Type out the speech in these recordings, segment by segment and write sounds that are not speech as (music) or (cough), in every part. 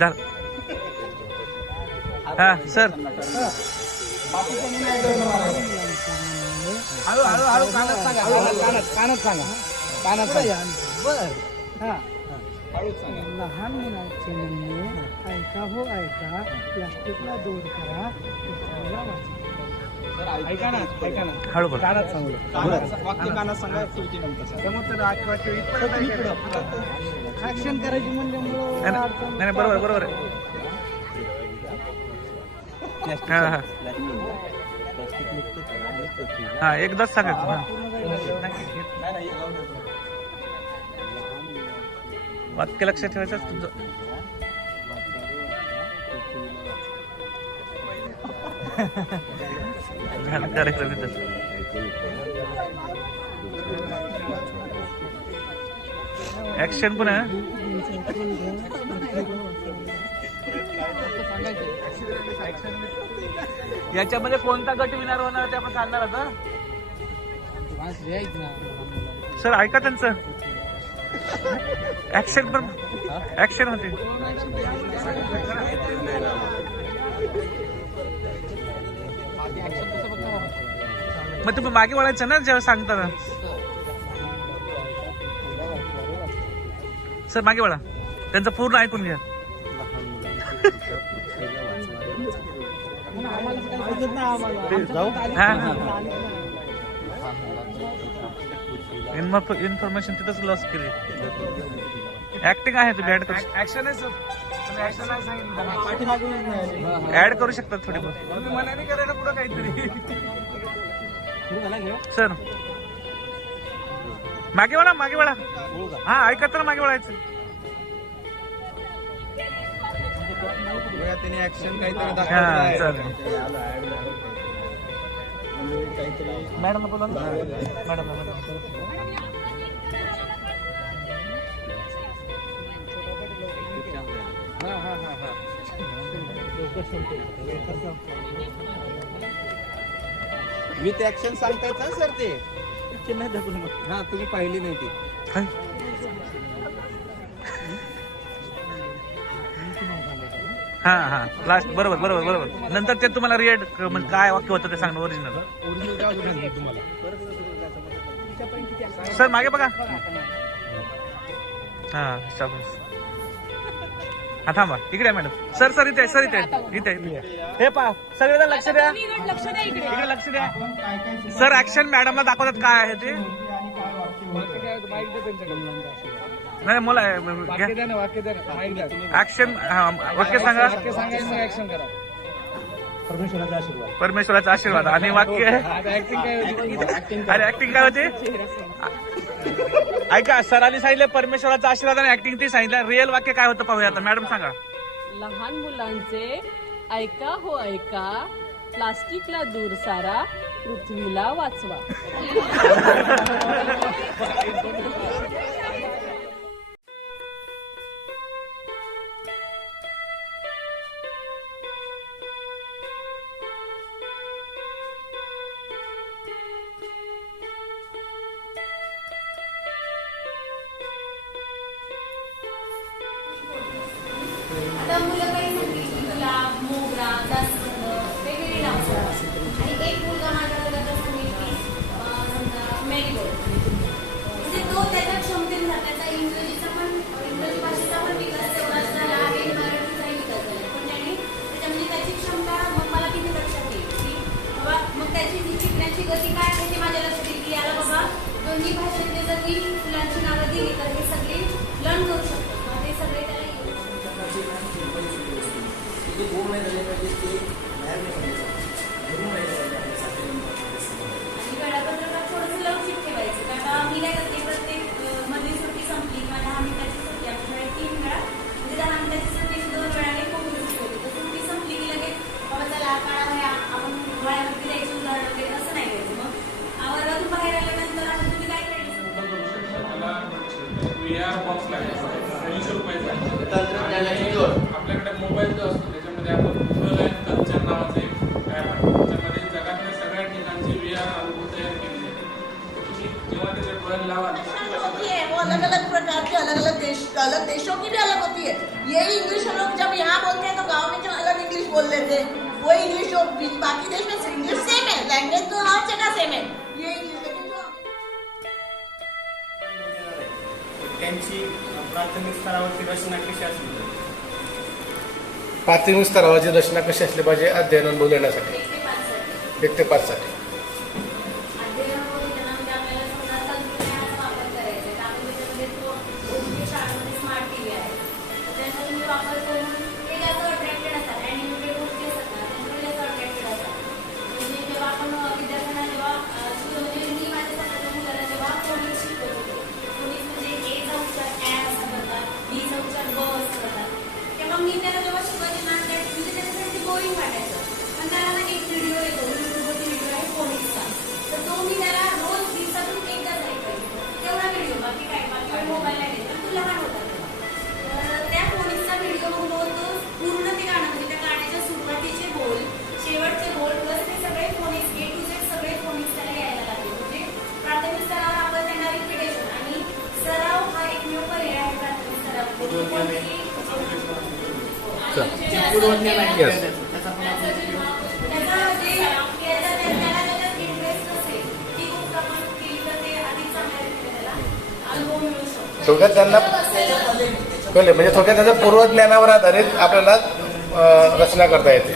झालं हा सर. लहान मुलाचे म्हणणे ऐका हो ऐका. प्लास्टिकला दूर करा. ऐका ना ऐका ना. हळू बोल कानात सांगू. वाक्य कानात सांगा सुरती नंतर समोर वाक्य इथपर्यंत ऐकायचं. ऍक्शन करायची मुलं नाही नाही, नाही बरोबर आहे, बरोबर आहे. हा हा. हा एकदाच सांगा. हा. वाक्य लक्षात ठेवायचं तुमचं. घाण कार्यक्रम येतात ऍक्शन पण आहे याच्यामध्ये कोणता गट विनर होणार ते आपण सांगणार आता? सर ऐका त्यांचं. ऍक्शन पण ऍक्शन होते. मग तुम्ही मागे वळायचं ना जेव्हा सांगताना? सर मागे वळा. त्यांचं पूर्ण ऐकून घ्या. हा इन्फॉर्मेशन तिथंच लॉस केली. ऍक्टिंग आहे तुम्ही ऍड करू ऍक्शन आहे सर ऍड करू शकता थोडी बहुत तुम्ही मनाने करा ना पुढं काहीतरी. सर मागे वळा मागे वळा. हा ऐकत ना मागे वळायचं. त्यांनी ऍक्शन काहीतरी हा मॅडम बोला ना. मॅडम हा, हा, हा, हा. विथ ऍक्शन सांगतायत ना सर ते. हा तुम्ही पाहिली नाही ती. हा हा. लास्ट बरोबर बरोबर बरोबर. नंतर ते तुम्हाला रिएड म्हणजे काय वाक्य होतं ते सांगणं ओरिजिनल सर मागे बघा. हा शाबास. हा थांबा. इकडे आहे मॅडम. सर सर इथे सर इथे इथे. हे पा सगळेजण लक्ष द्या. लक्ष द्या इकडे. लक्ष द्या. सर ऍक्शन मॅडमला दाखवतात काय आहे ते. नाही मला ऍक्शन वाक्य सांगा. वाक्य सांगायचं ऍक्शन करा. परमेश्वराचा आशीर्वाद. आणि वाक्य? आता ऍक्टिंग काय होती? अरे ऍक्टिंग काय होते? ऐका सरांनी सांगितलं परमेश्वराचा आशीर्वाद आणि ऍक्टिंग ते सांगितलं. रिअल वाक्य काय होतं पाहूया आता. मॅडम सांगा. लहान मुलांचे ऐका हो ऐका. प्लास्टिकला दूर सारा पृथ्वीला वाचवा. (laughs) बाबा चला काळा वह्या आपण वळ्यावरती द्यायची उदाहरण वगैरे असं नाही द्यायचं मग. आवर्गातून बाहेर आल्यानंतर आता तुम्ही काय करायचं? व्हीआर बॉक्स लागेल. दोनशे रुपयाचा आपल्याकडे मोबाईल जो असतो त्याच्यामध्ये आपण गुगल अँड कल्चर नावाचे एक ॲप आहे. त्याच्यामध्ये जगातल्या सगळ्या ठिकाणचे व्ही आर अनुभव तयार केलेले आहेत. तर तुम्ही जेव्हा त्याच्या डोळ्यात लावाल वो अलग अलग प्रकार के अलग अलग देश तो अलग देशों की भी अलग होती है यही इंग्लिश हम लोग जब यहाँ बोलते हैं तो गांव में जो अलग इंग्लिश बोल लेते हैं. वो इंग्लिश जो बाकी देश में इंग्लिश सेम है लैंग्वेज तो हर जगह सेम है। ये त्यांची प्राथमिक स्तरावरती रचना कशी असली प्राथमिक स्तरावरची रचना कशी असली पाहिजे? अध्ययन अनुभव देण्यासाठी एक ते पाच साठी एक ते पाचसाठी थोडक्यात त्यांना कळले म्हणजे थोडक्यात त्याच्या पूर्वज्ञानावर आधारित आपल्याला रचना करता येते.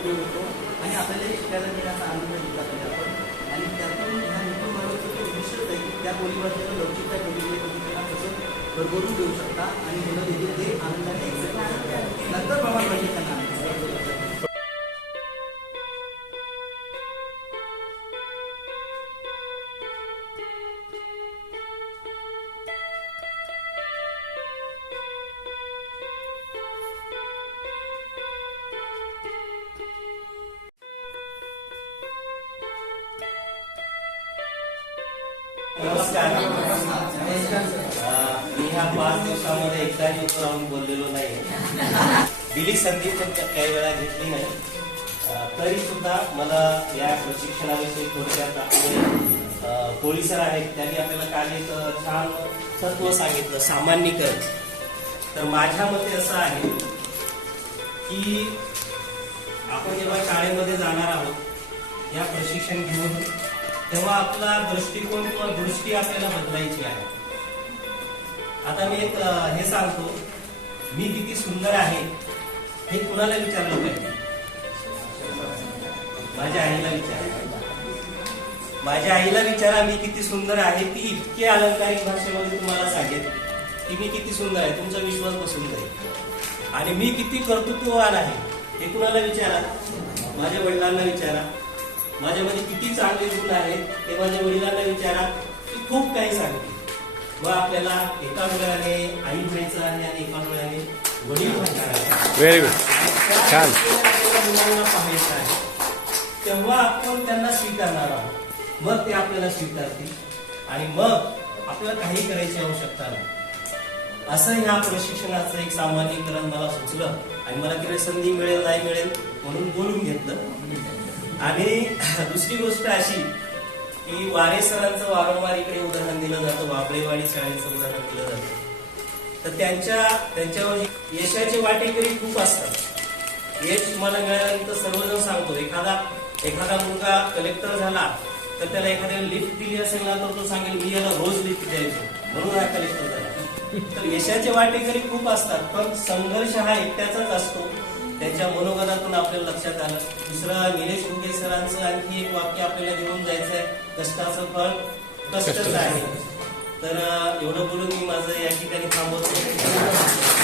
उपयोग होतो. आणि आपल्याला शिकायला मिळण्याचा आनंद घेतला पाहिजे आपण. आणि त्यातून ह्या निपुण बरोबरचं तो उद्दिष्टच आहे की त्या बोलीभाषेचं लवचिकता कधी कधी त्यांना कसं भरभरून देऊ शकता. आणि मुलं देखील ते आनंदाने नंतर प्रमाण पाहिजे त्यांना ह्या पाच दिवसामध्ये एकदाही उभं राहून बोललेलो नाही दिली संधी पण काही वेळा घेतली नाही. तरी सुद्धा मला या प्रशिक्षणाविषयी थोडक्यात आपले कोळी सर आहेत त्यांनी आपल्याला काल एक छान तत्व सांगितलं सामान्यीकरण. तर माझ्या मते असं आहे की आपण जेव्हा शाळेमध्ये जाणार आहोत या प्रशिक्षण घेऊन तेव्हा आपला दृष्टिकोन किंवा दृष्टी आपल्याला बदलायची आहे. आता मी एक हे सांगतो. मी किती सुंदर आहे हे कुणाला विचारलं पाहिजे? माझ्या आईला विचारा. माझ्या आईला विचारा मी किती सुंदर आहे. ती इतके अलंकारिक भाषेमध्ये तुम्हाला सांगेल की मी किती सुंदर आहे. तुमचा विश्वास बसून जाईल. आणि मी किती कर्तृत्ववान आहे हे कुणाला विचारा? माझ्या वडिलांना विचारा. माझ्यामध्ये किती चांगले गुण आहेत ते माझ्या वडिलांना विचारा. की खूप काही सांगते. मग आपल्याला एका आई व्हायचं आहे आणि एका वडील व्हायचं आहे. व्हेरी गुड छान. मुलांना पाहायचं आहे. तेव्हा आपण त्यांना स्वीकारणार आहोत. मग ते आपल्याला स्वीकारतील. आणि मग आपल्याला काही करायची आवश्यकता नाही. असं ह्या प्रशिक्षणाचं एक सामान्यीकरण मला सुचलं. आणि मला तिकडे संधी मिळेल नाही मिळेल म्हणून बोलून घेतलं. आणि दुसरी गोष्ट अशी की वारे सरांचं वारंवार इकडे उदाहरण दिलं जातं वाबळेवाडी शाळेचं उदाहरण दिलं जातं. तर त्यांच्या त्यांच्यावर यशाचे वाटेकरी खूप असतात. यश मला मिळाल्यानंतर सर्वजण सांगतो एखादा एखादा मुलगा कलेक्टर झाला तर त्याला एखाद्याला लिफ्ट दिली असेल ना तर तो सांगेल मी याला रोज लिफ्ट द्यायचो. म्हणून हा कलेक्टर झाला. तर यशाचे वाटेकरी खूप असतात पण संघर्ष हा एकट्याचाच असतो. त्यांच्या मनोगतातून आपल्याला लक्षात आलं. दुसरं निलेश गुगे सरांचं आणखी एक वाक्य आपल्याला घेऊन जायचं आहे कष्टाचं फळ कष्टच आहे. तर एवढं बोलून मी माझं या ठिकाणी थांबवतो.